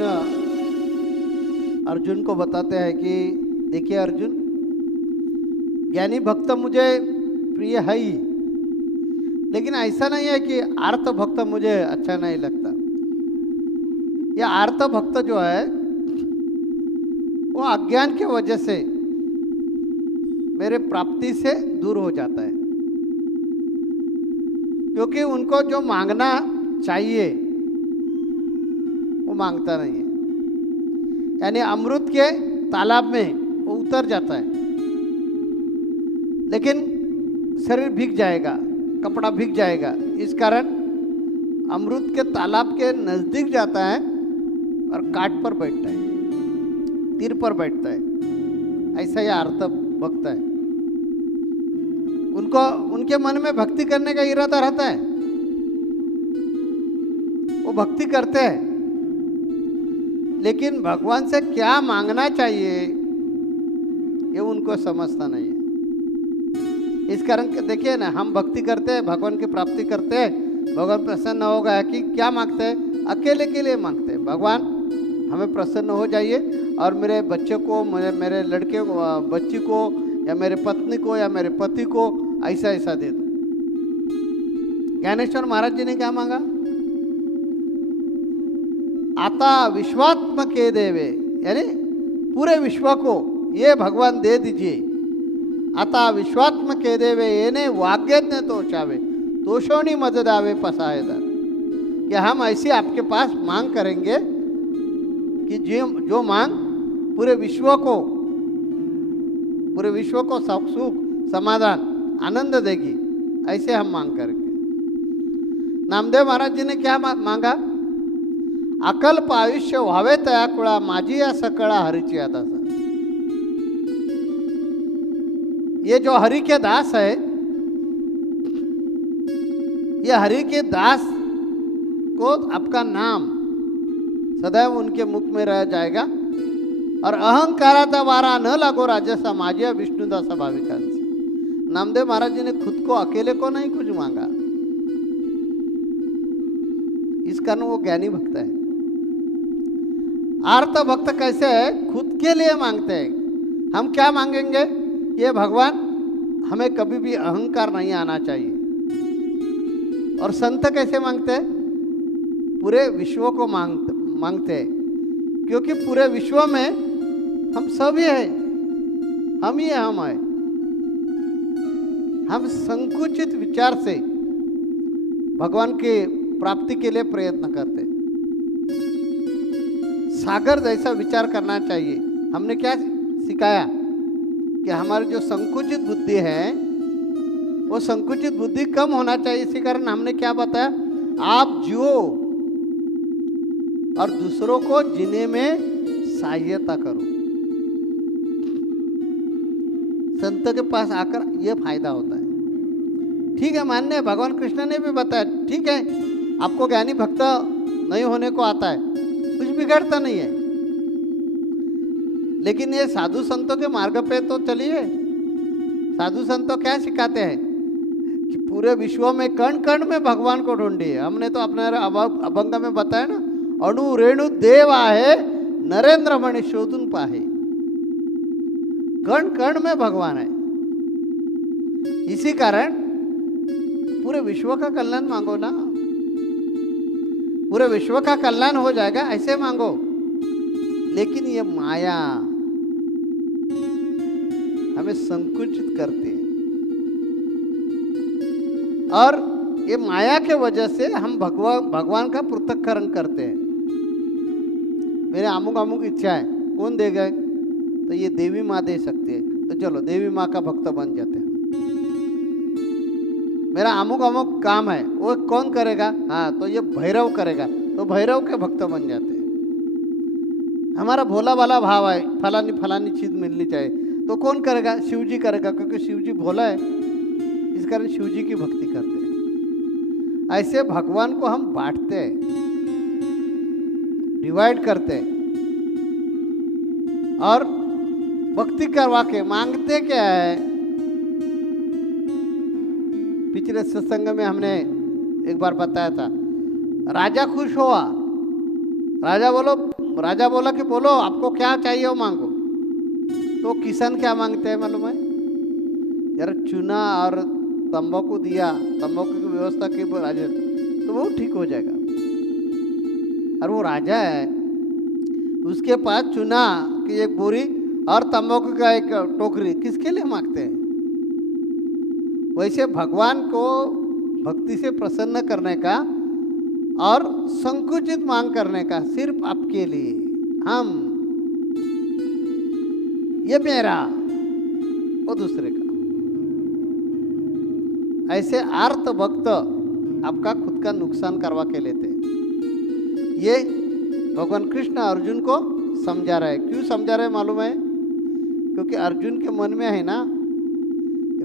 कृष्ण अर्जुन को बताते हैं कि देखिए अर्जुन, ज्ञानी भक्त मुझे प्रिय है ही, लेकिन ऐसा नहीं है कि आर्त भक्त मुझे अच्छा नहीं लगता। यह आर्त भक्त जो है वो अज्ञान के वजह से मेरे प्राप्ति से दूर हो जाता है, क्योंकि उनको जो मांगना चाहिए वो मांगता नहीं है। यानी अमृत के तालाब में वो उतर जाता है, लेकिन शरीर भीग जाएगा, कपड़ा भीग जाएगा। इस कारण अमृत के तालाब के नज़दीक जाता है और काट पर बैठता है, तीर पर बैठता है। ऐसा यह अर्थ भक्त है। उनको उनके मन में भक्ति करने का इरादा रहता है, वो भक्ति करते हैं, लेकिन भगवान से क्या मांगना चाहिए ये उनको समझता नहीं है। इस कारण देखिए ना, हम भक्ति करते हैं, भगवान की प्राप्ति करते हैं, भगवान प्रसन्न होगा कि क्या मांगते हैं? अकेले के लिए मांगते हैं, भगवान हमें प्रसन्न हो जाइए और मेरे बच्चे को, मेरे लड़के को, बच्ची को, या मेरे पत्नी को, या मेरे पति को ऐसा ऐसा दे दो। ज्ञानेश्वर महाराज जी ने क्या मांगा? आता विश्वात्म के देवे, यानी पूरे विश्व को ये भगवान दे दीजिए। आता विश्वात्म के देवे येने वाग्यज्ञ तो चावे तोषोनी मददावे पसायदार, कि हम ऐसी आपके पास मांग करेंगे कि जो मांग पूरे विश्व को सुख, समाधान, आनंद देगी, ऐसे हम मांग करेंगे। नामदेव महाराज जी ने क्या मांगा? अकल्प आयुष्य व्हावे तया कुळा माझी या सकळा हरीची आता। ये जो हरि के दास है, ये हरि के दास को आपका नाम सदैव उनके मुख में रह जाएगा और अहंकाराचा वारा न लागो राजसा माझ्या विष्णुदासा भाविकांचे। नामदेव महाराज जी ने खुद को, अकेले को नहीं कुछ मांगा, इस कारण वो ज्ञानी भक्त है। आर्त भक्त कैसे है? खुद के लिए मांगते हैं। हम क्या मांगेंगे? ये भगवान हमें कभी भी अहंकार नहीं आना चाहिए। और संत कैसे मांगते हैं? पूरे विश्व को मांगते हैं, क्योंकि पूरे विश्व में हम सभी हैं, हम ही हम हैं। हम संकुचित विचार से भगवान के प्राप्ति के लिए प्रयत्न करते हैं। सागर जैसा विचार करना चाहिए। हमने क्या सिखाया कि हमारी जो संकुचित बुद्धि है वो संकुचित बुद्धि कम होना चाहिए। इसी कारण हमने क्या बताया? आप जियो और दूसरों को जीने में सहायता करो। संत के पास आकर यह फायदा होता है। ठीक है, मान्य है, भगवान कृष्ण ने भी बताया, ठीक है आपको ज्ञानी भक्त नहीं होने को आता है, कुछ बिगड़ता नहीं है, लेकिन ये साधु संतों के मार्ग पे तो चलिए। साधु संतों क्या सिखाते हैं कि पूरे विश्व में कण कण में भगवान को ढूंढिए। हमने तो अपने अभंग में बताया ना, अणु रेणु देव आहे नरेंद्र मणि शोधून पाहे। कण कण में भगवान है। इसी कारण पूरे विश्व का कल्याण मांगो ना, पूरे विश्व का कल्याण हो जाएगा, ऐसे मांगो। लेकिन ये माया हमें संकुचित करती है और ये माया के वजह से हम भगवान का पृथक्करण करते हैं। मेरे अमुक अमुक इच्छा है, कौन देगा? तो ये देवी माँ दे सकती है, तो चलो देवी माँ का भक्त बन जाते हैं। मेरा अमुक अमुक काम है, वो कौन करेगा? हाँ, तो ये भैरव करेगा, तो भैरव के भक्त बन जाते हैं। हमारा भोला वाला भाव है, फलानी फलानी चीज मिलनी चाहिए, तो कौन करेगा? शिव जी करेगा, क्योंकि शिव जी भोला है, इस कारण शिव जी की भक्ति करते हैं। ऐसे भगवान को हम बांटते हैं, डिवाइड करते हैं और भक्ति करवा के मांगते क्या है? पिछले सत्संग में हमने एक बार बताया था, राजा खुश हुआ, राजा बोलो राजा बोला कि बोलो आपको क्या चाहिए वो मांगो। तो किसान क्या मांगते हैं मालूम है? यार चूना और तंबाकू दिया, तंबाकू की व्यवस्था की राजा, तो वो ठीक हो जाएगा। और वो राजा है, उसके पास चूना की एक बोरी और तंबाकू का एक टोकरी किसके लिए मांगते हैं? वैसे भगवान को भक्ति से प्रसन्न करने का और संकुचित मांग करने का सिर्फ आपके लिए, हम ये मेरा वो दूसरे का। ऐसे आर्त भक्त आपका खुद का नुकसान करवा के लेते हैं। ये भगवान कृष्ण अर्जुन को समझा रहा है। क्यों समझा रहे मालूम है? क्योंकि अर्जुन के मन में है ना,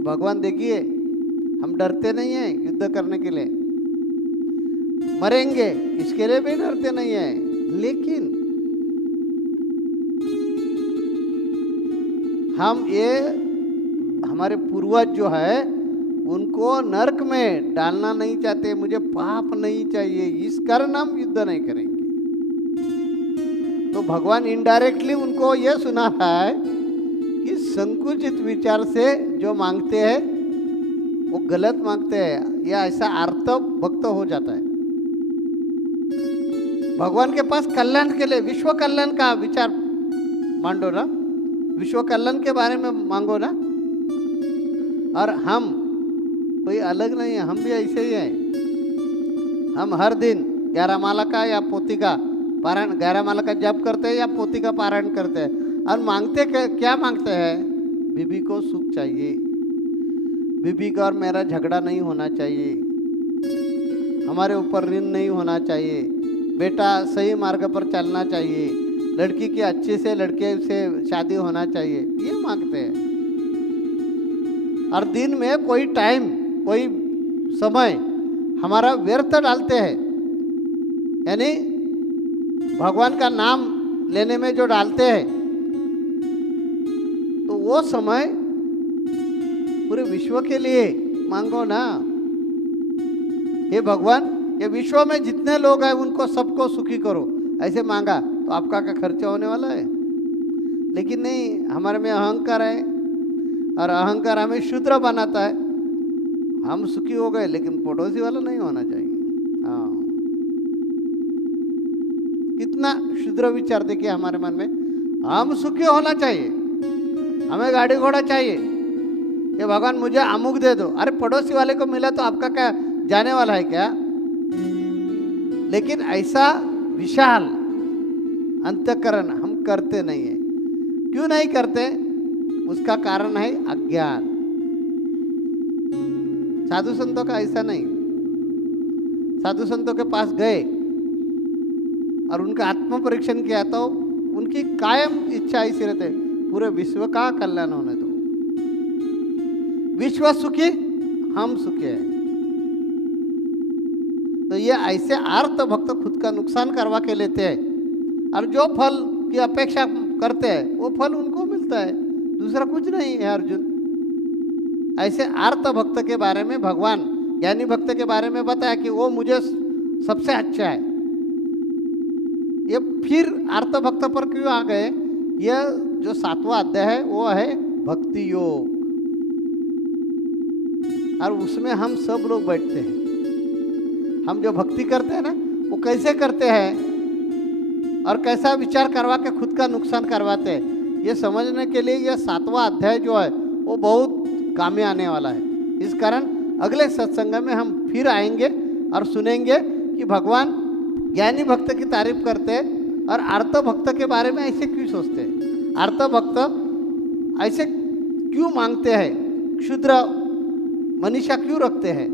भगवान देखिए हम डरते नहीं हैं युद्ध करने के लिए, मरेंगे इसके लिए भी डरते नहीं है, लेकिन हम ये हमारे पूर्वज जो है उनको नरक में डालना नहीं चाहते, मुझे पाप नहीं चाहिए, इस कारण हम युद्ध नहीं करेंगे। तो भगवान इनडायरेक्टली उनको ये सुना रहा है कि संकुचित विचार से जो मांगते हैं वो गलत मांगते हैं, या ऐसा आर्त भक्त हो जाता है। भगवान के पास कल्याण के लिए, विश्व कल्याण का विचार मांडो ना, विश्व कल्याण के बारे में मांगो ना। और हम कोई अलग नहीं है, हम भी ऐसे ही हैं। हम हर दिन 11 माला का या पोथी का पारायण, 11 माला का जप करते हैं या पोथी का पारायण करते हैं। और मांगते क्या मांगते हैं? बीबी को सुख चाहिए, बीबी का और मेरा झगड़ा नहीं होना चाहिए, हमारे ऊपर ऋण नहीं होना चाहिए, बेटा सही मार्ग पर चलना चाहिए, लड़की की अच्छे से लड़के से शादी होना चाहिए, ये मांगते हैं। और दिन में कोई टाइम, कोई समय हमारा व्यर्थ डालते हैं, यानी भगवान का नाम लेने में जो डालते हैं, तो वो समय पूरे विश्व के लिए मांगो ना। हे भगवान, ये विश्व में जितने लोग हैं उनको सबको सुखी करो, ऐसे मांगा तो आपका क्या खर्चा होने वाला है? लेकिन नहीं, हमारे में अहंकार है और अहंकार हमें शूद्र बनाता है। हम सुखी हो गए लेकिन पड़ोसी वाला नहीं होना चाहिए। हाँ, कितना शूद्र विचार देखिए हमारे मन में। हम सुखी होना चाहिए, हमें गाड़ी घोड़ा चाहिए, ये भगवान मुझे अमुक दे दो। अरे पड़ोसी वाले को मिला तो आपका क्या जाने वाला है क्या? लेकिन ऐसा विशाल अंतःकरण हम करते नहीं है। क्यों नहीं करते? उसका कारण है अज्ञान। साधु संतों का ऐसा नहीं। साधु संतों के पास गए और उनका आत्म परीक्षण किया तो उनकी कायम इच्छा ऐसी रहते, पूरे विश्व का कल्याण होने दो, विश्व सुखी हम सुखी है। तो ये ऐसे आर्त भक्त खुद का नुकसान करवा के लेते हैं और जो फल की अपेक्षा करते हैं वो फल उनको मिलता है, दूसरा कुछ नहीं है। अर्जुन, ऐसे आर्त भक्त के बारे में भगवान ज्ञानी भक्त के बारे में बताया कि वो मुझे सबसे अच्छा है। ये फिर आर्त भक्त पर क्यों आ गए? यह जो 7वां अध्याय है वो है भक्ति योग, और उसमें हम सब लोग बैठते हैं। हम जो भक्ति करते हैं ना, वो कैसे करते हैं और कैसा विचार करवा के खुद का नुकसान करवाते हैं, ये समझने के लिए यह 7वां अध्याय जो है वो बहुत काम में आने वाला है। इस कारण अगले सत्संग में हम फिर आएंगे और सुनेंगे कि भगवान ज्ञानी भक्त की तारीफ करते हैं और आर्त भक्त के बारे में ऐसे क्यों सोचते हैं, आर्त भक्त ऐसे क्यों मांगते हैं, क्षुद्र मनीषा क्यों रखते हैं।